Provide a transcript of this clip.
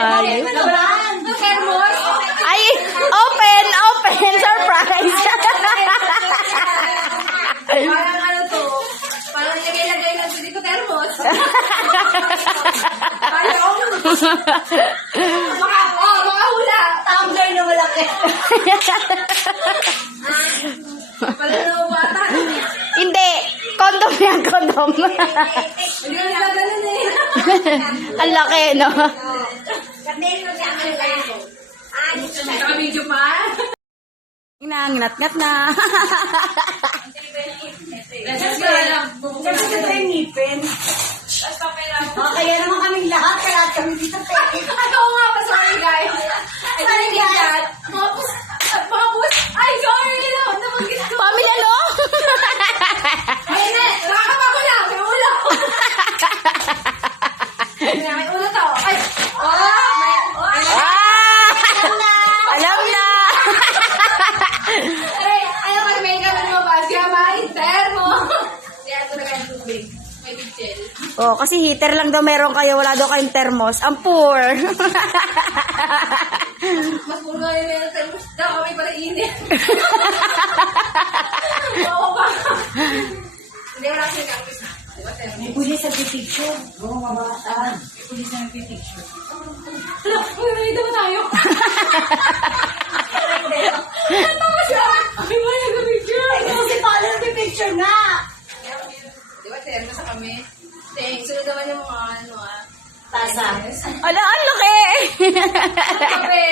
Hayop. Thermos. Ay, open, surprise. Parang ano to? Parang lagay-lagay lang dito thermos. Baka hula. Tumbler na malaki. Palalaw bata. Hindi, condom yan, condom. Hindi ko nila ganun eh. Ang laki, no? Naka-video pa? Ngat na. Kasi ito yung ngipin. Kaya naman kaming lahat, kaya kami dito. Oo nga pa, sorry guys. Sorry guys. Mga bus. Ay, sorry. Nabanggit ko. Pamilya, no? Ay, nakakapa ko lang. May ulo. May ulo to. Ay. Alam na. Ay, ayaw ka may naman mo ba? Siya may termo. Kaya ito na kayong tubig. May bigel. Oh, kasi heater lang daw meron kayo, wala daw kayong thermos. Ang poor. Mas puro nga yung termos. Daw kami pala init. Oo ba? Hindi, wala kasi nag-ampis na. Diba, termo? May pulis sa picture. Oo, mabakataan. May pulis na picture. Hala, may ba tayo? Ano ba siya? Ay, wala nag-picture. Ay, kasi pala nagpipicture na. Diba, termo sa kami? Thanks. Sunod naman yung mga ano Tasa. Ala, ang laki. Kape.